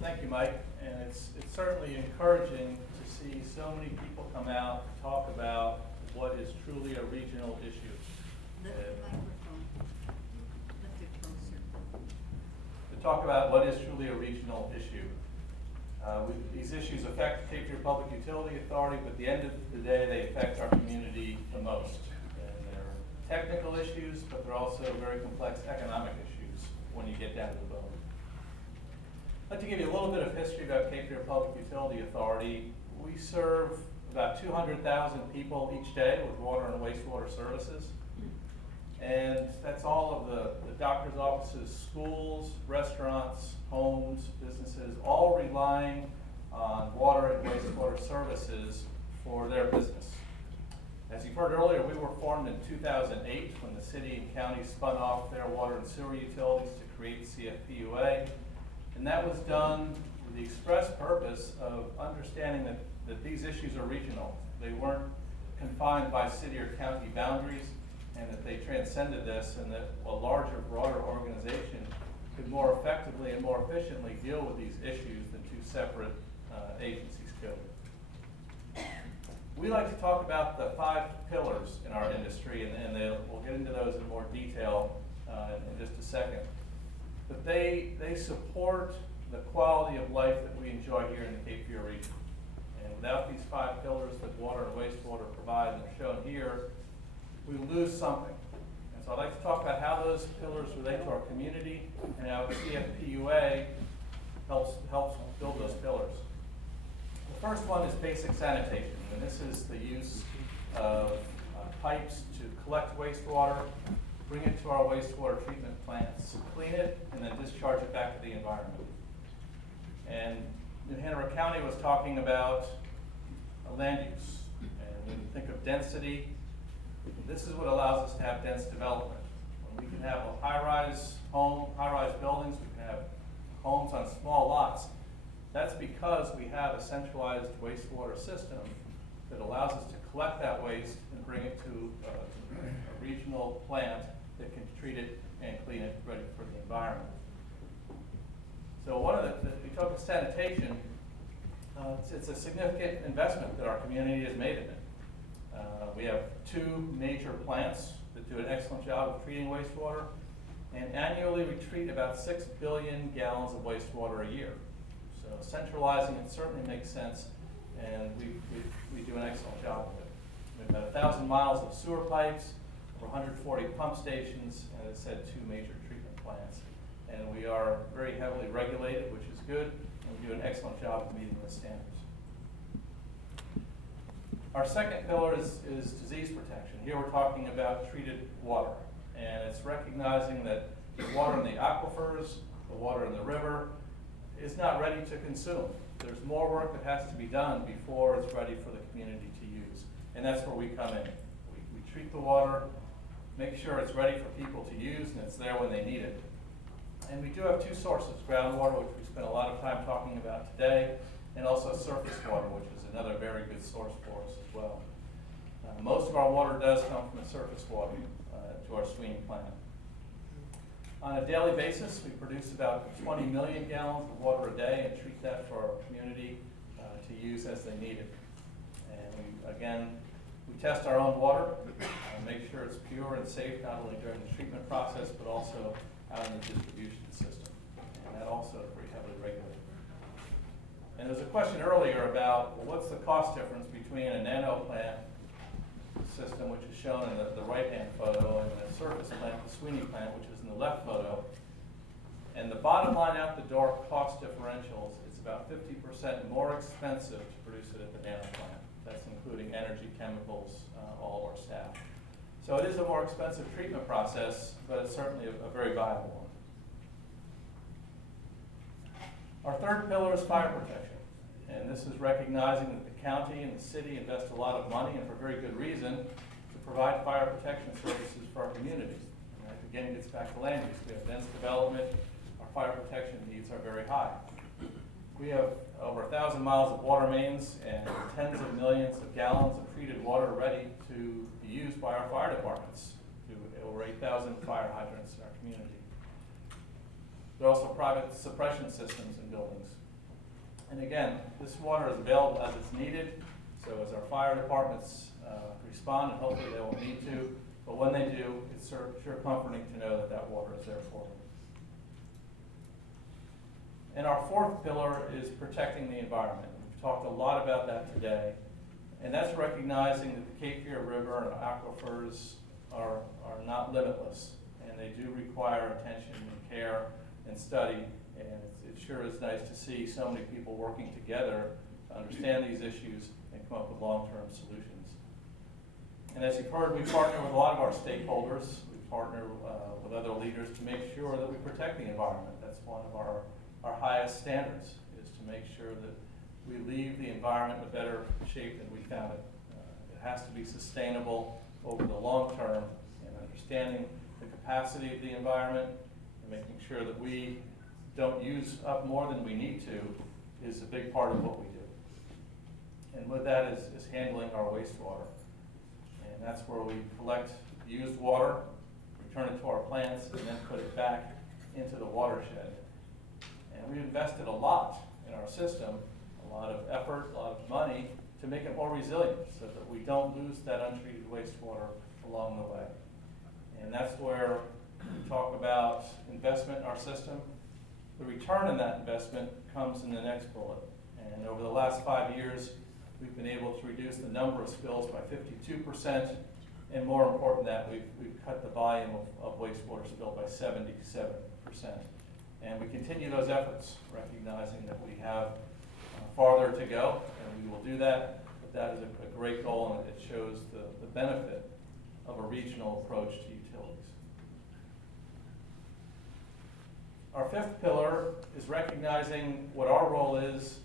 Thank you, Mike. And it's certainly encouraging to see so many people come out to talk about what is truly a regional issue. Lift the microphone. Lift it closer. To talk about what is truly a regional issue. These issues affect Cape Fear Public Utility Authority, but at the end of the day, they affect our community the most. And they're technical issues, but they're also very complex economic issues when you get down to the bone. I'd like to give you a little bit of history about Cape Fear Public Utility Authority. We serve about 200,000 people each day with water and wastewater services. And that's all of the doctor's offices, schools, restaurants, homes, businesses, all relying on water and wastewater services for their business. As you've heard earlier, we were formed in 2008 when the city and county spun off their water and sewer utilities to create CFPUA. And that was done with the express purpose of understanding that these issues are regional. They weren't confined by city or county boundaries, and that they transcended this, and that a larger, broader organization could more effectively and more efficiently deal with these issues than two separate agencies could. We like to talk about the 5 pillars in our industry, and we'll get into those in more detail in just a second. But they support the quality of life that we enjoy here in the Cape Fear region. And without these 5 pillars that water and wastewater provide, and they're shown here, we lose something. And so I'd like to talk about how those pillars relate to our community and how CFPUA helps build those pillars. The first one is basic sanitation, and this is the use of pipes to collect wastewater, bring it to our wastewater treatment plants, clean it, and then discharge it back to the environment. And New Hanover County was talking about land use. And when you think of density, this is what allows us to have dense development. When we can have a high-rise home, high-rise buildings, we can have homes on small lots. That's because we have a centralized wastewater system that allows us to collect that waste and bring it to a regional plant that can treat it and clean it, ready for the environment. So we talk about sanitation, it's a significant investment that our community has made in it. We have 2 major plants that do an excellent job of treating wastewater, and annually we treat about 6 billion gallons of wastewater a year. So centralizing it certainly makes sense, and we do an excellent job of it. We have about 1,000 miles of sewer pipes, over 140 pump stations, and as I said, 2 major treatment plants. And we are very heavily regulated, which is good, and we do an excellent job of meeting the standards. Our second pillar is disease protection. Here we're talking about treated water, and it's recognizing that the water in the aquifers, the water in the river, is not ready to consume. There's more work that has to be done before it's ready for the community to use, and that's where we come in. We treat the water, make sure it's ready for people to use, and it's there when they need it. And we do have 2 sources, groundwater, which we spent a lot of time talking about today, and also surface water, which is another very good source for us as well. Most of our water does come from the surface water to our Sweeney plant. On a daily basis, we produce about 20 million gallons of water a day and treat that for our community to use as they need it. And we test our own water, make sure it's pure and safe, not only during the treatment process, but also out in the distribution system. And that also is very heavily regulated. And there was a question earlier about, well, what's the cost difference between a nano plant system, which is shown in the right-hand photo, and the surface plant, the Sweeney plant, which is in the left photo. And the bottom line out the door cost differentials, it's about 50% more expensive to produce it at the nano plant. That's including energy, chemicals, all of our staff. So it is a more expensive treatment process, but it's certainly a very viable one. Our third pillar is fire protection. And this is recognizing that the county and the city invest a lot of money, and for very good reason, to provide fire protection services for our communities. And that again gets back to land use. We have dense development. Our fire protection needs are very high. We have over 1,000 miles of water mains and tens of millions of gallons of treated water ready to be used by our fire departments, to over 8,000 fire hydrants in our community. There are also private suppression systems in buildings. And again, this water is available as it's needed, so as our fire departments respond, and hopefully they won't need to, but when they do, it's sure comforting to know that that water is there for them. And our fourth pillar is protecting the environment. We've talked a lot about that today, and that's recognizing that the Cape Fear River and aquifers are not limitless, and they do require attention and care and study, and it sure is nice to see so many people working together to understand these issues and come up with long-term solutions. And as you've heard, we partner with a lot of our stakeholders. We partner with other leaders to make sure that we protect the environment. That's one of our highest standards, is to make sure that we leave the environment in a better shape than we found it. It has to be sustainable over the long term, and understanding the capacity of the environment and making sure that we don't use up more than we need to is a big part of what we do. And with that is handling our wastewater. And that's where we collect used water, return it to our plants, and then put it back into the watershed. And we've invested a lot in our system, a lot of effort, a lot of money to make it more resilient so that we don't lose that untreated wastewater along the way. And that's where we talk about investment in our system. The return on that investment comes in the next bullet. And over the last 5 years, we've been able to reduce the number of spills by 52%, and more important than that, we've cut the volume of wastewater spill by 77%. And we continue those efforts, recognizing that we have farther to go, and we will do that, but that is a great goal, and it shows the benefit of a regional approach to utilities. Our fifth pillar is recognizing what our role is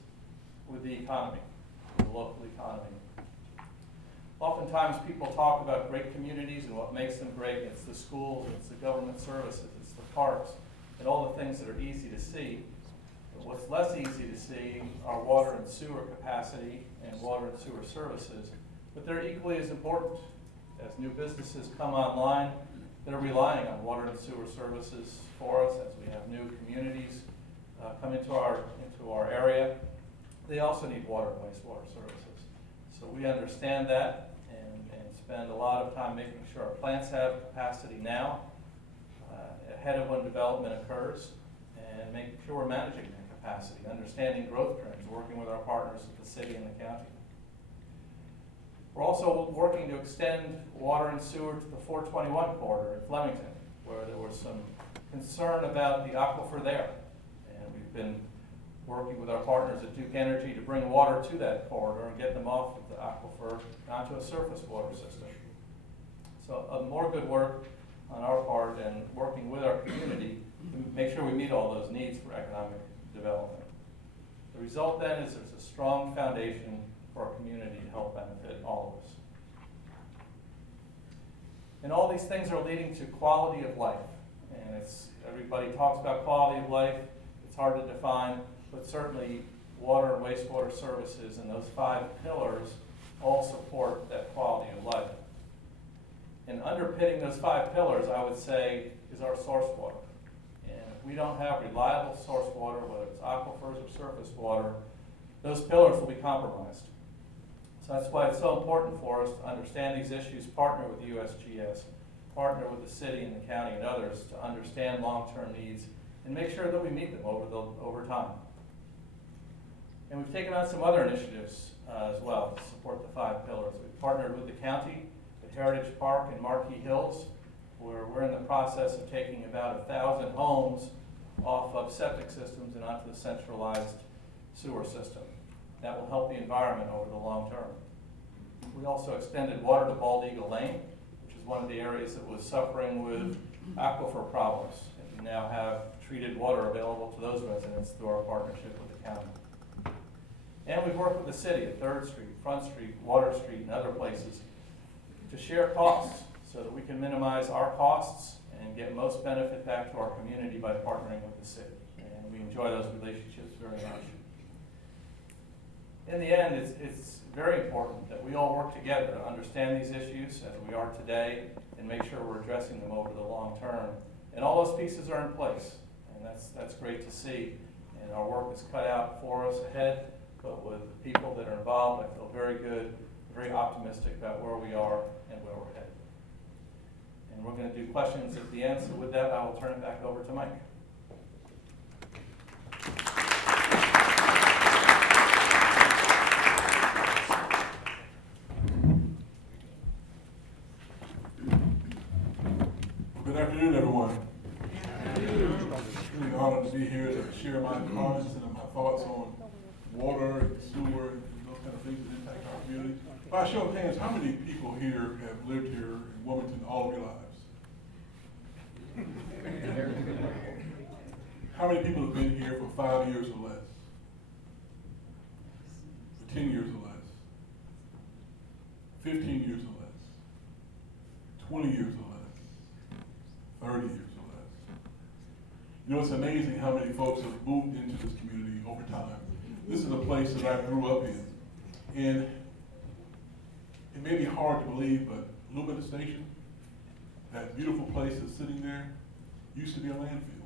with the economy, the local economy. Oftentimes people talk about great communities and what makes them great. It's the schools, it's the government services, it's the parks, and all the things that are easy to see. But what's less easy to see are water and sewer capacity and water and sewer services, but they're equally as important. As new businesses come online, they're relying on water and sewer services for us. As we have new communities come into our area, they also need water and wastewater services. So we understand that and spend a lot of time making sure our plants have capacity now, ahead of when development occurs, and making sure we're managing that capacity, understanding growth trends, working with our partners at the city and the county. We're also working to extend water and sewer to the 421 corridor in Flemington, where there was some concern about the aquifer there. And we've been working with our partners at Duke Energy to bring water to that corridor and get them off of the aquifer onto a surface water system. So more good work on our part and working with our community to make sure we meet all those needs for economic development. The result then is there's a strong foundation for our community to help benefit all of us. And all these things are leading to quality of life. And everybody talks about quality of life. It's hard to define, but certainly water and wastewater services and those 5 pillars all support that quality of life. And underpinning those 5 pillars, I would say, is our source water. And if we don't have reliable source water, whether it's aquifers or surface water, those pillars will be compromised. So that's why it's so important for us to understand these issues, partner with USGS, partner with the city and the county and others to understand long-term needs and make sure that we meet them over time. And we've taken on some other initiatives as well to support the 5 pillars. We've partnered with the county, the Heritage Park in Marquee Hills, where we're in the process of taking about 1,000 homes off of septic systems and onto the centralized sewer system. That will help the environment over the long term. We also extended water to Bald Eagle Lane, which is one of the areas that was suffering with aquifer problems. And we now have treated water available to those residents through our partnership with the county. And we've worked with the city at 3rd Street, Front Street, Water Street, and other places to share costs so that we can minimize our costs and get most benefit back to our community by partnering with the city. And we enjoy those relationships very much. In the end, it's very important that we all work together to understand these issues as we are today and make sure we're addressing them over the long term. And all those pieces are in place, and that's great to see. and our work is cut out for us ahead, but with the people that are involved, I feel very good, very optimistic about where we are and where we're headed. And we're going to do questions at the end, so with that, I will turn it back over to Mike. Good afternoon, everyone. Really honored to be here to share my comments and my thoughts on water and sewer and those kind of things that impact our community. By a show of hands, how many people here have lived here in Wilmington all of your lives? How many people have been here for 5 years or less? For 10 years or less? 15 years or less? 20 years or less? 30 years or less? You know, it's amazing how many folks have moved into this community over time. This is a place that I grew up in. And it may be hard to believe, but Lumina Station, that beautiful place that's sitting there, used to be a landfill.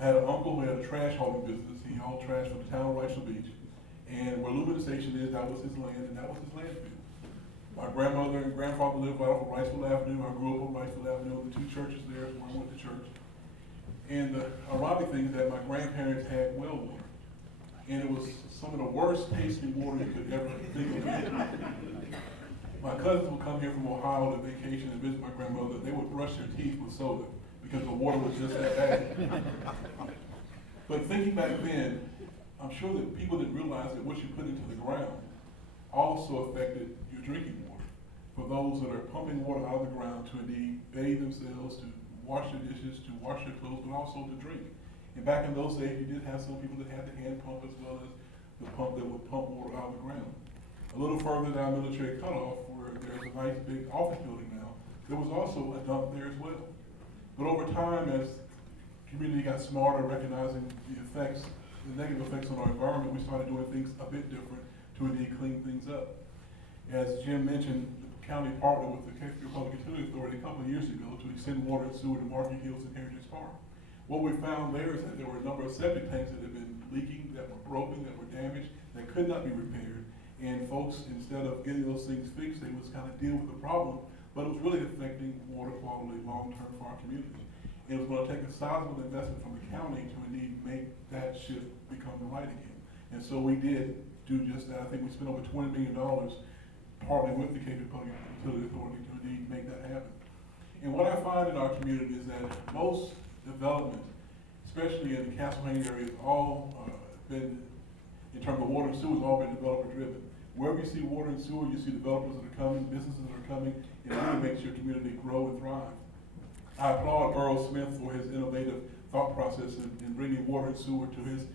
I had an uncle who had a trash hauling business. He hauled trash from the town of Riceville Beach. And where Lumina Station is, that was his land, and that was his landfill. My grandmother and grandfather lived right off of Riceville Avenue. I grew up on Riceville Avenue. The two churches there is where I went to church. And the ironic thing is that my grandparents had well water. And it was some of the worst tasting water you could ever think of getting. My cousins would come here from Ohio to vacation and visit my grandmother. They would brush their teeth with soda because the water was just that bad. But thinking back then, I'm sure that people didn't realize that what you put into the ground also affected your drinking water. For those that are pumping water out of the ground to indeed bathe themselves, to wash their dishes, to wash their clothes, but also to drink. And back in those days, you did have some people that had the hand pump as well as the pump that would pump water out of the ground. A little further down Military Cutoff, where there's a nice big office building now, there was also a dump there as well. But over time, as the community got smarter, recognizing the effects, the negative effects on our environment, we started doing things a bit different to indeed clean things up. As Jim mentioned, the county partnered with the Castleton Public Utility Authority a couple of years ago to extend water and sewer to Market Hills and Heritage Park. What we found there is that there were a number of septic tanks that had been leaking, that were broken, that were damaged, that could not be repaired. And folks, instead of getting those things fixed, they would kind of deal with the problem, but it was really affecting water quality long-term for our community. It was going to take a sizable investment from the county to indeed make that shift become right again. And so we did do just that. I think we spent over $20 million partnering with the Castleton Public Utility Authority to indeed make that happen. And what I find in our community is that most development, especially in the Castlehane area, has all been, in terms of water and sewer, has all been developer driven. Wherever you see water and sewer, you see developers that are coming, businesses that are coming, and it really makes your community grow and thrive. I applaud Earl Smith for his innovative thought process in bringing water and sewer to his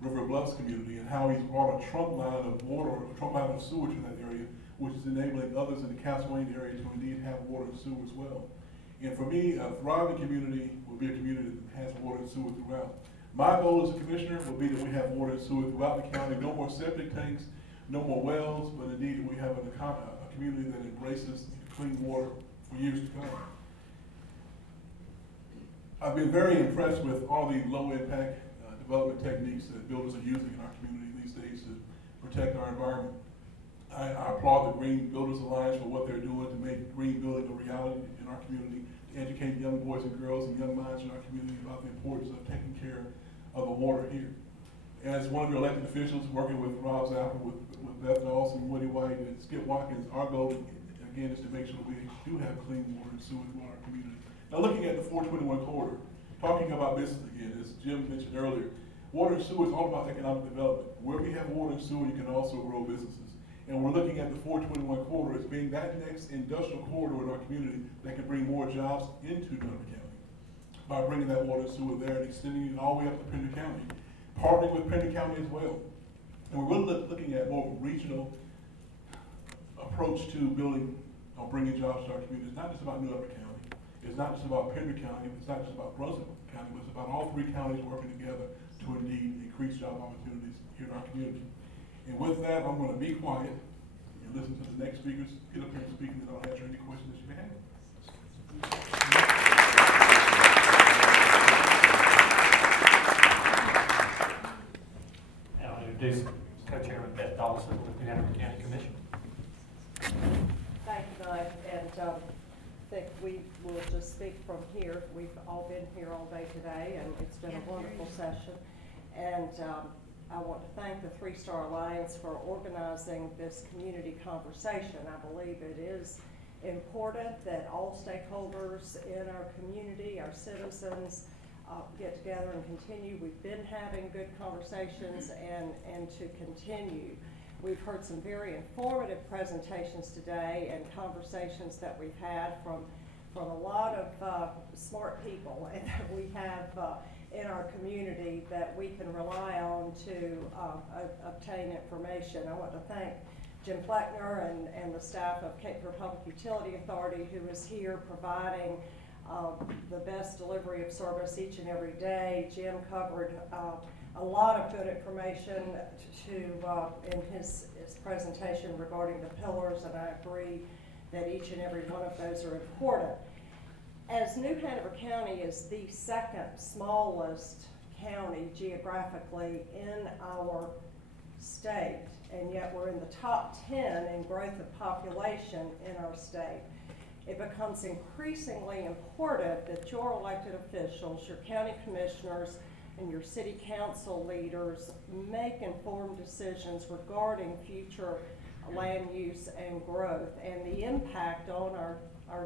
River Bluffs community, and how he's brought a trunk line of water, a trunk line of sewer to that area, which is enabling others in the Castlehane area to indeed have water and sewer as well. And for me, a thriving community will be a community that has water and sewer throughout. My goal as a commissioner will be that we have water and sewer throughout the county, no more septic tanks, no more wells, but indeed we have a community that embraces clean water for years to come. I've been very impressed with all the low-impact development techniques that builders are using in our community these days to protect our environment. I applaud the Green Builders Alliance for what they're doing to make green building a reality in our community, to educate young boys and girls and young minds in our community about the importance of taking care of the water here. As one of your elected officials, working with Rob Zappa, with Beth Dawson, Woody White, and Skip Watkins, our goal, again, is to make sure we do have clean water and sewer throughout our community. Now, looking at the 421 corridor, talking about business again, as Jim mentioned earlier, water and sewer is all about economic development. Where we have water and sewer, you can also grow businesses. And we're looking at the 421 corridor as being that next industrial corridor in our community that can bring more jobs into Nutley County by bringing that water and sewer there and extending it all the way up to Pender County, partnering with Pender County as well. And we're really looking at more of a regional approach to building or bringing jobs to our community. It's not just about New Upper County. It's not just about Pender County. It's not just about Brunswick County, but it's about all three counties working together to indeed increase job opportunities here in our community. And with that, I'm going to be quiet and listen to the next speakers get up here and speak, and then I'll answer any questions that you may have. from here. We've all been here all day today, and it's been a wonderful session. And I want to thank the Three Star Alliance for organizing this community conversation. I believe it is important that all stakeholders in our community, our citizens, get together and continue. We've been having good conversations and to continue. We've heard some very informative presentations today and conversations that we've had from a lot of smart people and that we have in our community that we can rely on to obtain information. I want to thank Jim Fleckner and the staff of Cape Fear Public Utility Authority, who is here providing the best delivery of service each and every day. Jim covered a lot of good information in his presentation regarding the pillars, and I agree that each and every one of those are important. As New Hanover County is the second smallest county geographically in our state, and yet we're in the top 10 in growth of population in our state, it becomes increasingly important that your elected officials, your county commissioners, and your city council leaders make informed decisions regarding future land use and growth and the impact on our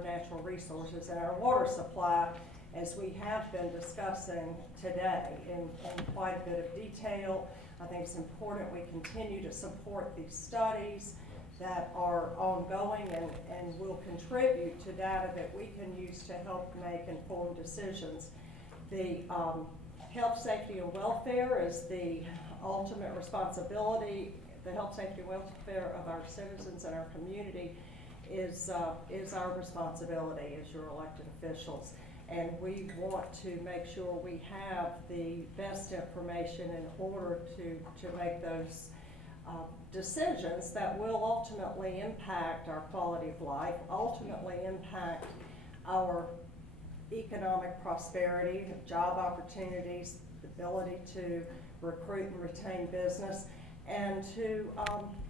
natural resources and our water supply, as we have been discussing today in quite a bit of detail. I think it's important we continue to support these studies that are ongoing and will contribute to data that we can use to help make informed decisions. The health, safety, and welfare is the ultimate responsibility. The health, safety, and welfare of our citizens and our community is our responsibility as your elected officials. And we want to make sure we have the best information in order to make those decisions that will ultimately impact our quality of life, ultimately impact our economic prosperity, job opportunities, the ability to recruit and retain business, and to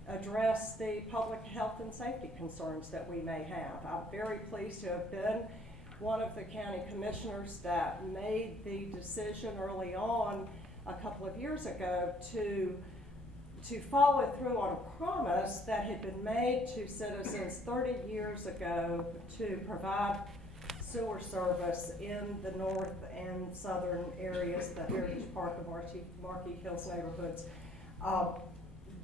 address the public health and safety concerns that we may have. I'm very pleased to have been one of the county commissioners that made the decision early on a couple of years ago to follow through on a promise that had been made to citizens 30 years ago to provide sewer service in the north and southern areas, the Heritage Park and Marquee Hills neighborhoods.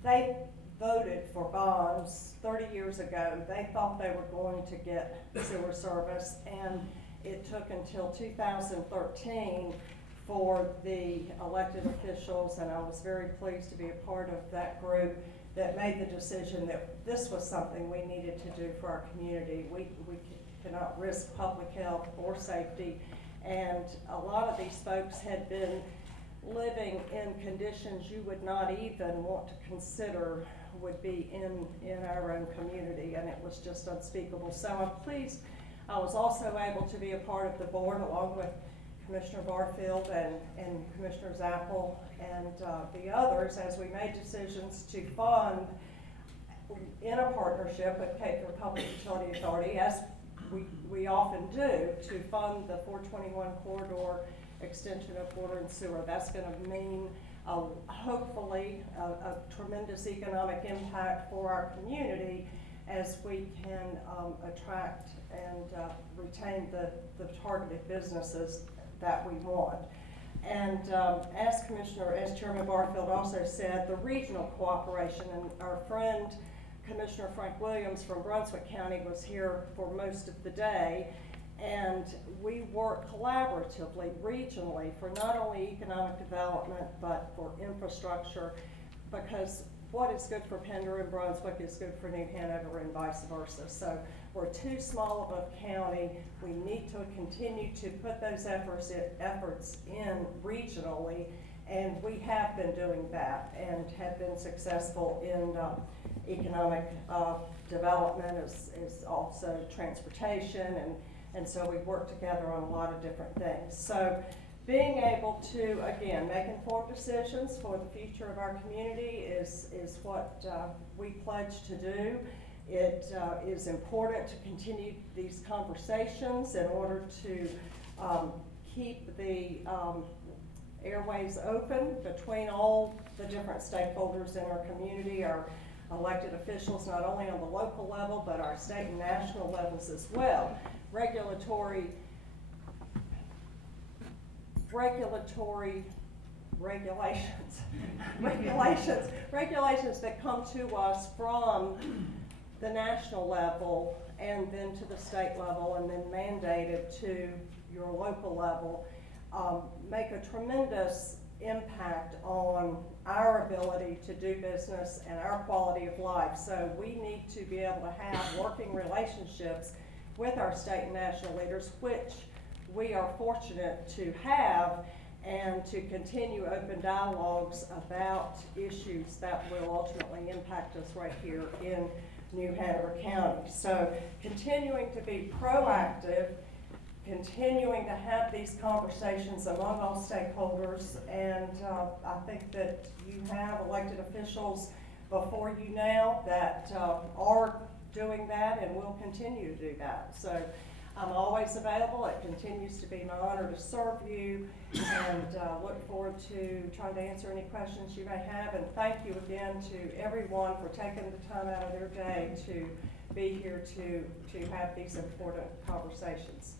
They voted for bonds 30 years ago. They thought they were going to get sewer service, and it took until 2013 for the elected officials, and I was very pleased to be a part of that group that made the decision that this was something we needed to do for our community. We cannot risk public health or safety, and a lot of these folks had been living in conditions you would not even want to consider would be in our own community, and it was just unspeakable. So I'm pleased I was also able to be a part of the board along with Commissioner Barfield and Commissioner Zappel and the others as we made decisions to fund in a partnership with Cape Fear Public Utility Authority, as we often do, to fund the 421 corridor extension of water and sewer. That's going to mean hopefully a tremendous economic impact for our community as we can attract and retain the targeted businesses that we want. And as Chairman Barfield also said, the regional cooperation, and our friend Commissioner Frank Williams from Brunswick County was here for most of the day, and we work collaboratively, regionally, for not only economic development, but for infrastructure, because what is good for Pender and Brunswick is good for New Hanover and vice versa. So we're too small of a county. We need to continue to put those efforts in regionally, and we have been doing that and have been successful in economic development, is also transportation, and so we work together on a lot of different things. So being able to, again, make informed decisions for the future of our community is what we pledge to do. It is important to continue these conversations in order to keep the airways open between all the different stakeholders in our community, our elected officials, not only on the local level, but our state and national levels as well. Regulations that come to us from the national level and then to the state level and then mandated to your local level make a tremendous impact on our ability to do business and our quality of life. So we need to be able to have working relationships with our state and national leaders, which we are fortunate to have, and to continue open dialogues about issues that will ultimately impact us right here in New Hanover County. So continuing to be proactive, continuing to have these conversations among all stakeholders, and I think that you have elected officials before you now that are doing that and will continue to do that. So I'm always available. It continues to be my honor to serve you, and look forward to trying to answer any questions you may have. And thank you again to everyone for taking the time out of their day to be here to have these important conversations.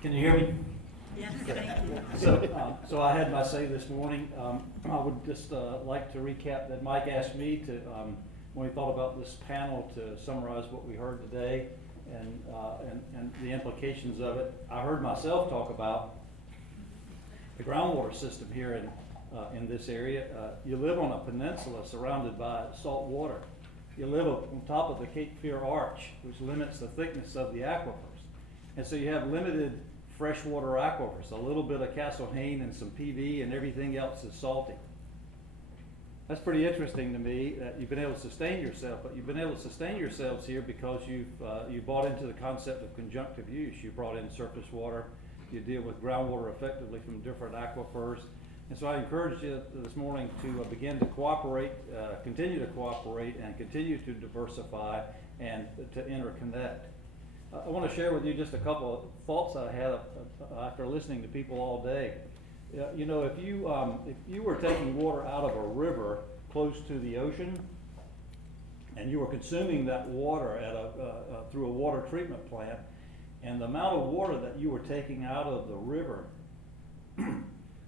Can you hear me? Yes, thank you. So I had my say this morning. I would just like to recap that Mike asked me to, when we thought about this panel, to summarize what we heard today and the implications of it. I heard myself talk about the groundwater system here in this area. You live on a peninsula surrounded by salt water. You live on top of the Cape Fear Arch, which limits the thickness of the aquifers. And so you have limited freshwater aquifers, a little bit of Castle Hayne and some PV, and everything else is salty. That's pretty interesting to me that you've been able to sustain yourself, but you've been able to sustain yourselves here because you bought into the concept of conjunctive use. You brought in surface water, you deal with groundwater effectively from different aquifers. And so I encourage you this morning to begin to cooperate, continue to cooperate, and continue to diversify and to interconnect. I want to share with you just a couple of thoughts I had after listening to people all day. You know, if you were taking water out of a river close to the ocean, and you were consuming that water at through a water treatment plant, and the amount of water that you were taking out of the river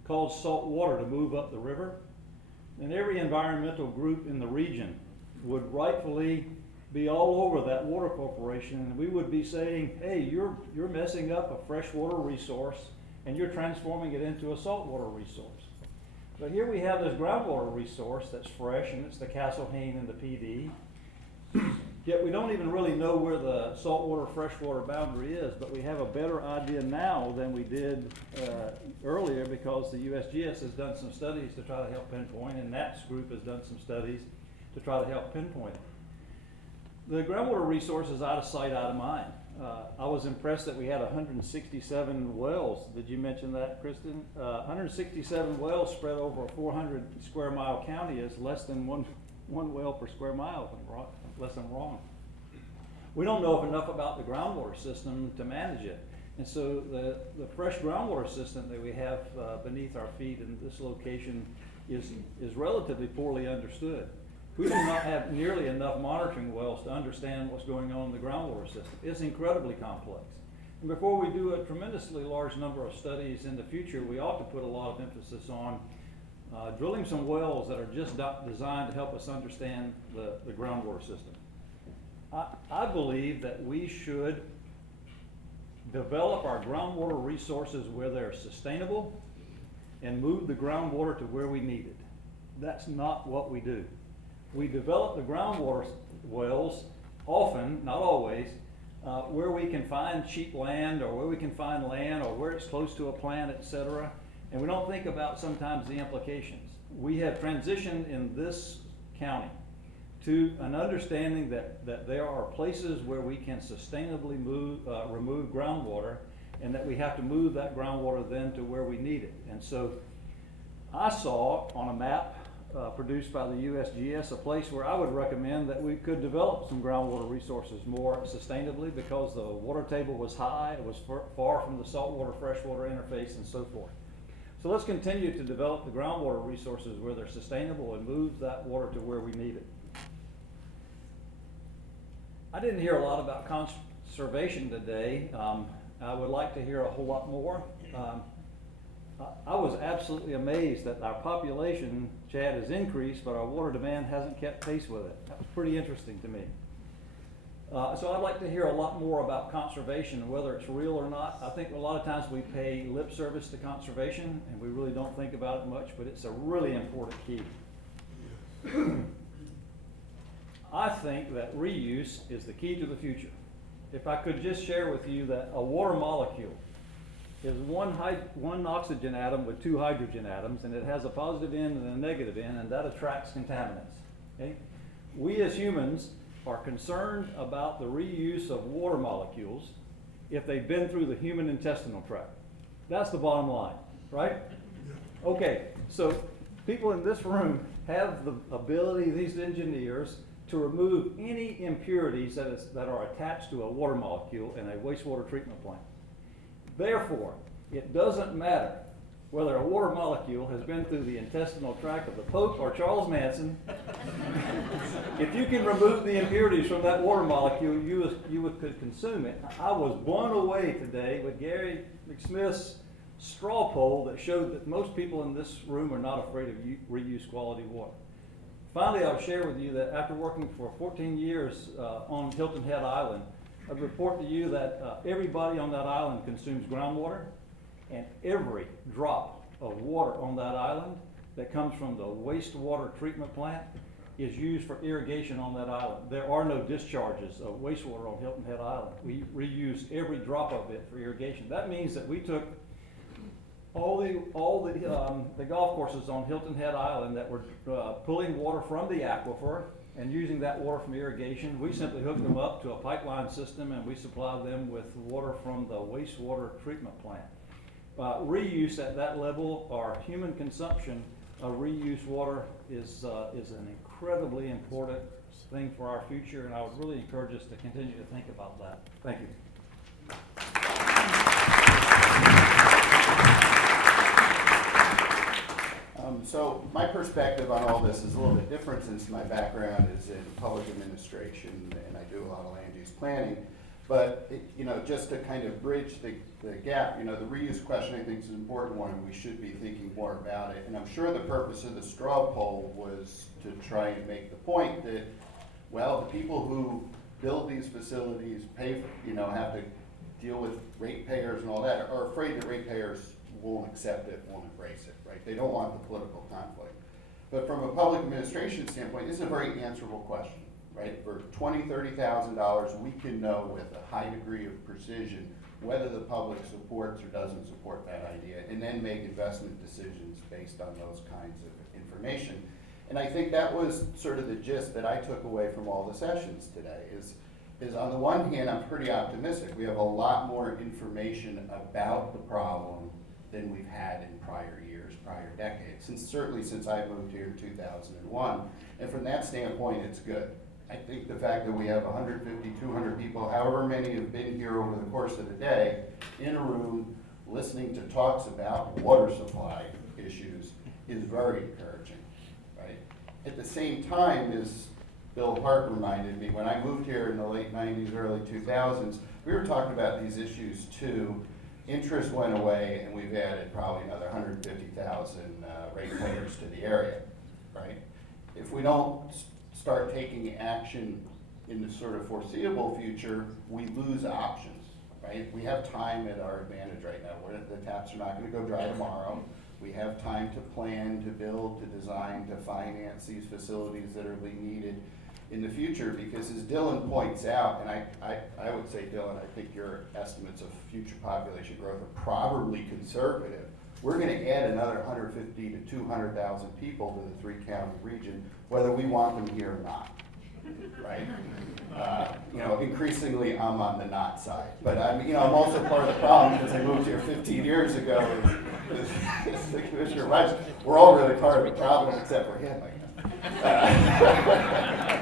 caused salt water to move up the river, then every environmental group in the region would rightfully be all over that water corporation, and we would be saying, hey, you're messing up a freshwater resource and you're transforming it into a saltwater resource. But here we have this groundwater resource that's fresh, and it's the Castle Hayne and the PD. Yet we don't even really know where the saltwater freshwater boundary is, but we have a better idea now than we did earlier, because the USGS has done some studies to try to help pinpoint, and NATS group has done some studies to try to help pinpoint it. The groundwater resource is out of sight, out of mind. I was impressed that we had 167 wells. Did you mention that, Kristen? 167 wells spread over a 400 square mile county is less than one well per square mile, less than wrong. We don't know enough about the groundwater system to manage it. And so the fresh groundwater system that we have beneath our feet in this location is relatively poorly understood. We do not have nearly enough monitoring wells to understand what's going on in the groundwater system. It's incredibly complex. And before we do a tremendously large number of studies in the future, we ought to put a lot of emphasis on drilling some wells that are just designed to help us understand the groundwater system. I believe that we should develop our groundwater resources where they're sustainable and move the groundwater to where we need it. That's not what we do. We develop the groundwater wells often, not always, where we can find cheap land, or where we can find land, or where it's close to a plant, etc. And we don't think about sometimes the implications. We have transitioned in this county to an understanding that there are places where we can sustainably remove groundwater, and that we have to move that groundwater then to where we need it. And so I saw on a map produced by the USGS a place where I would recommend that we could develop some groundwater resources more sustainably because the water table was high, it was far from the saltwater freshwater interface and so forth. So let's continue to develop the groundwater resources where they're sustainable and move that water to where we need it. I didn't hear a lot about conservation today. I would like to hear a whole lot more. I was absolutely amazed that our population, Chad, has increased, but our water demand hasn't kept pace with it. That was pretty interesting to me. So I'd like to hear a lot more about conservation and whether it's real or not. I think a lot of times we pay lip service to conservation and we really don't think about it much, but it's a really important key. I think that reuse is the key to the future. If I could just share with you that a water molecule is one oxygen atom with 2 hydrogen atoms, and it has a positive end and a negative end, and that attracts contaminants. Okay? We as humans are concerned about the reuse of water molecules if they've been through the human intestinal tract. That's the bottom line, right? Okay, so people in this room have the ability, these engineers, to remove any impurities that are attached to a water molecule in a wastewater treatment plant. Therefore, it doesn't matter whether a water molecule has been through the intestinal tract of the Pope or Charles Manson. If you can remove the impurities from that water molecule, you could consume it. I was blown away today with Gary McSmith's straw poll that showed that most people in this room are not afraid of reuse quality water. Finally, I'll share with you that after working for 14 years on Hilton Head Island, I'd report to you that everybody on that island consumes groundwater, and every drop of water on that island that comes from the wastewater treatment plant is used for irrigation on that island. There are no discharges of wastewater on Hilton Head Island. We reuse every drop of it for irrigation. That means that we took all the golf courses on Hilton Head Island that were pulling water from the aquifer and using that water from irrigation. We simply hooked them up to a pipeline system and we supplied them with water from the wastewater treatment plant. Reuse at that level, or human consumption of reuse water is an incredibly important thing for our future, and I would really encourage us to continue to think about that. Thank you. So my perspective on all this is a little bit different since my background is in public administration and I do a lot of land use planning. But, just to kind of bridge the gap, the reuse question I think is an important one, and we should be thinking more about it. And I'm sure the purpose of the straw poll was to try and make the point that, well, the people who build these facilities pay for, have to deal with ratepayers and all that, are afraid that ratepayers won't accept it, won't embrace it, right? They don't want the political conflict. But from a public administration standpoint, this is a very answerable question, right? For $20,000, $30,000, we can know with a high degree of precision whether the public supports or doesn't support that idea, and then make investment decisions based on those kinds of information. And I think that was sort of the gist that I took away from all the sessions today, is on the one hand, I'm pretty optimistic. We have a lot more information about the problem than we've had in prior years, prior decades, certainly since I moved here in 2001. And from that standpoint, it's good. I think the fact that we have 150, 200 people, however many have been here over the course of the day, in a room listening to talks about water supply issues is very encouraging, right? At the same time, as Bill Hart reminded me, when I moved here in the late 90s, early 2000s, we were talking about these issues too. Interest went away, and we've added probably another 150,000 ratepayers to the area, right? If we don't start taking action in the sort of foreseeable future, we lose options, right? We have time at our advantage right now. The taps are not going to go dry tomorrow. We have time to plan, to build, to design, to finance these facilities that are being needed in the future, because as Dylan points out, and I would say, Dylan, I think your estimates of future population growth are probably conservative. We're going to add another 150 to 200,000 people to the three-county region, whether we want them here or not, right? Increasingly I'm on the not side, but I'm also part of the problem because I moved here 15 years ago. as the commissioner reminds, we're all really part of the problem except for him, I guess.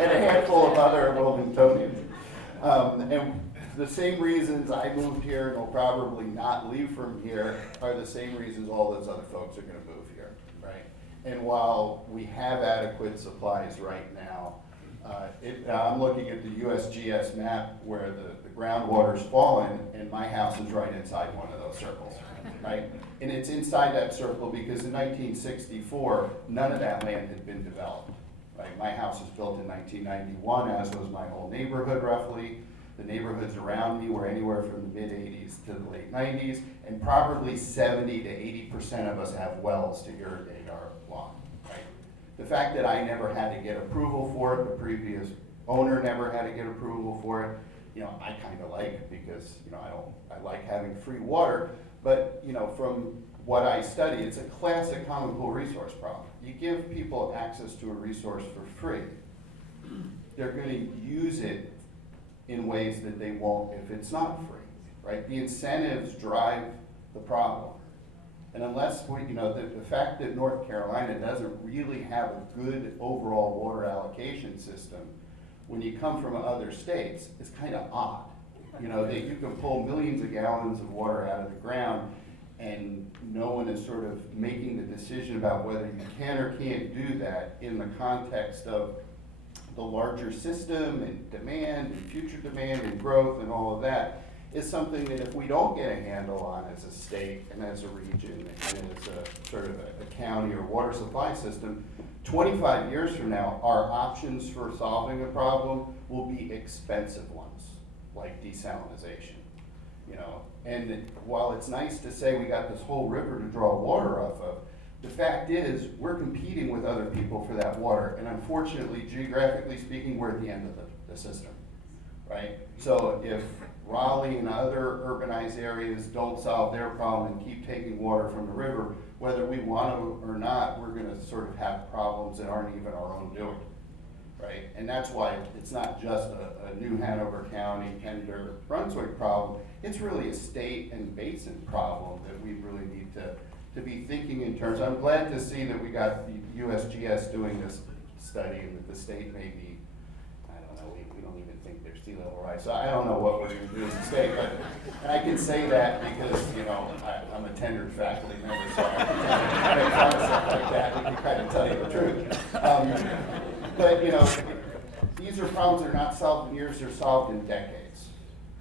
And a handful of other Wilmingtonians. And the same reasons I moved here and will probably not leave from here are the same reasons all those other folks are gonna move here, right? And while we have adequate supplies right now, I'm looking at the USGS map where the groundwater's fallen, and my house is right inside one of those circles, right? And it's inside that circle because in 1964, none of that land had been developed, right? My house was built in 1991, as was my whole neighborhood roughly. The neighborhoods around me were anywhere from the mid-'80s to the late '90s, and probably 70 to 80% of us have wells to irrigate our lawn, right? The fact that I never had to get approval for it, the previous owner never had to get approval for it, I kind of like, because, I like having free water, but, from what I study, it's a classic common pool resource problem. You give people access to a resource for free, they're gonna use it in ways that they won't if it's not free, right? The incentives drive the problem. And unless the fact that North Carolina doesn't really have a good overall water allocation system, when you come from other states, it's kind of odd. That you can pull millions of gallons of water out of the ground and no one is sort of making the decision about whether you can or can't do that in the context of the larger system and demand and future demand and growth and all of that is something that if we don't get a handle on as a state and as a region and as a sort of a county or water supply system, 25 years from now, our options for solving a problem will be expensive ones, like desalinization. And while it's nice to say we got this whole river to draw water off of, the fact is, we're competing with other people for that water, and unfortunately, geographically speaking, we're at the end of the system, right? So if Raleigh and other urbanized areas don't solve their problem and keep taking water from the river, whether we want to or not, we're gonna sort of have problems that aren't even our own doing, right? And that's why it's not just a New Hanover County, Pender, Brunswick problem, it's really a state and basin problem that we really need to be thinking in terms. I'm glad to see that we got the USGS doing this study and that the state may be, I don't know, we don't even think there's sea level rise. So I don't know what we're gonna do as a state, and I can say that because, I'm a tenured faculty member, so I can make concepts like that, we can kind of tell you the truth. But, these are problems that are not solved in years, they're solved in decades,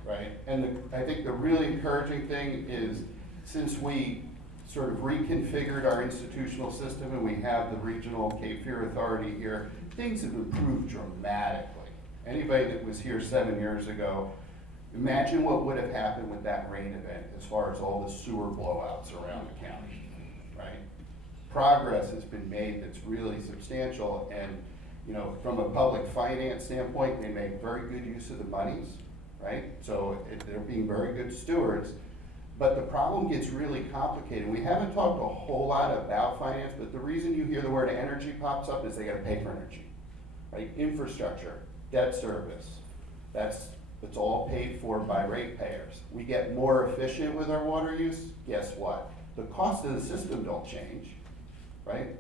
right? And I think the really encouraging thing is, since we sort of reconfigured our institutional system and we have the regional Cape Fear Authority here, things have improved dramatically. Anybody that was here 7 years ago, imagine what would have happened with that rain event as far as all the sewer blowouts around the county, right? Progress has been made that's really substantial, and from a public finance standpoint, they make very good use of the monies, right? So they're being very good stewards. But the problem gets really complicated. We haven't talked a whole lot about finance, but the reason you hear the word energy pops up is they gotta pay for energy, right? Infrastructure, debt service, it's all paid for by ratepayers. We get more efficient with our water use, guess what? The cost of the system don't change, right?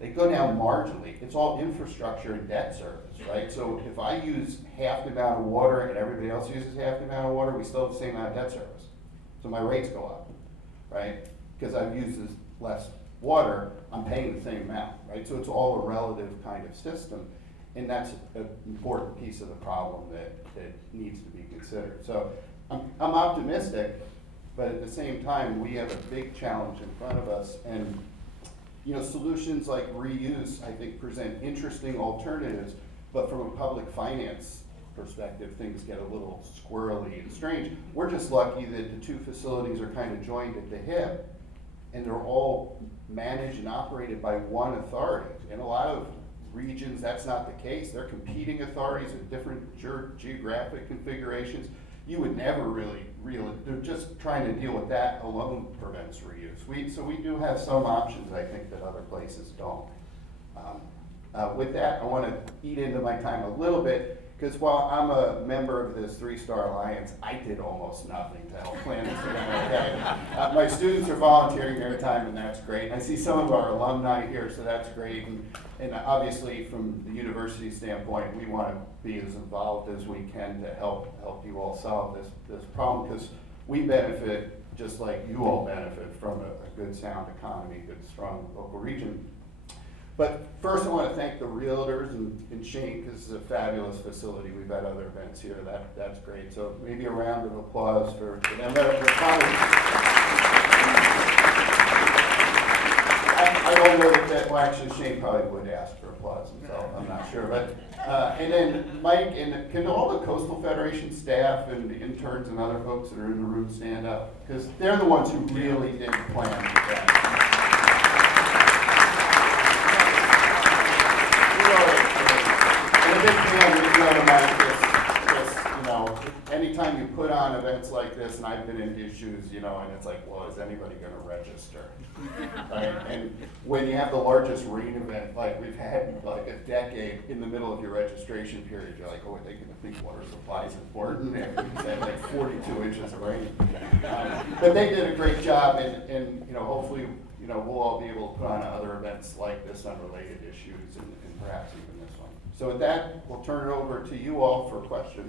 They go down marginally. It's all infrastructure and debt service, right? So if I use half the amount of water and everybody else uses half the amount of water, we still have the same amount of debt service. So my rates go up, right? Because I've used this less water, I'm paying the same amount, right? So it's all a relative kind of system, and that's an important piece of the problem that needs to be considered. So I'm optimistic, but at the same time, we have a big challenge in front of us, and solutions like reuse, I think, present interesting alternatives, but from a public finance perspective, things get a little squirrely and strange. We're just lucky that the two facilities are kind of joined at the hip, and they're all managed and operated by one authority. In a lot of regions, that's not the case. They're competing authorities with different geographic configurations. You would never really, they're just trying to deal with that alone prevents reuse. So we do have some options, I think, that other places don't. With that, I want to eat into my time a little bit because while I'm a member of this Three-Star Alliance, I did almost nothing to help plan this event. Okay? My students are volunteering their time, and that's great. I see some of our alumni here, so that's great. And obviously, from the university standpoint, we want to be as involved as we can to help you all solve this problem, because we benefit just like you all benefit from a good, sound economy, good, strong local region. But first, I want to thank the realtors and Shane, because this is a fabulous facility. We've had other events here. That's great. So maybe a round of applause for them. I don't know that, well, actually, Shane probably would ask for applause himself. I'm not sure. But and then Mike, and can all the Coastal Federation staff and interns and other folks that are in the room stand up? Because they're the ones who really did plan that. And a big fan, anytime you put on events like this, and I've been in his shoes, and it's like, well, is anybody gonna register? Right? And when you have the largest rain event, like we've had in like a decade, in the middle of your registration period, you're like, oh, are they gonna think water supply is important? And we've had like 42 inches of rain. But they did a great job, and hopefully, we'll all be able to put on other events like this on related issues, and perhaps even this one. So with that, we'll turn it over to you all for questions.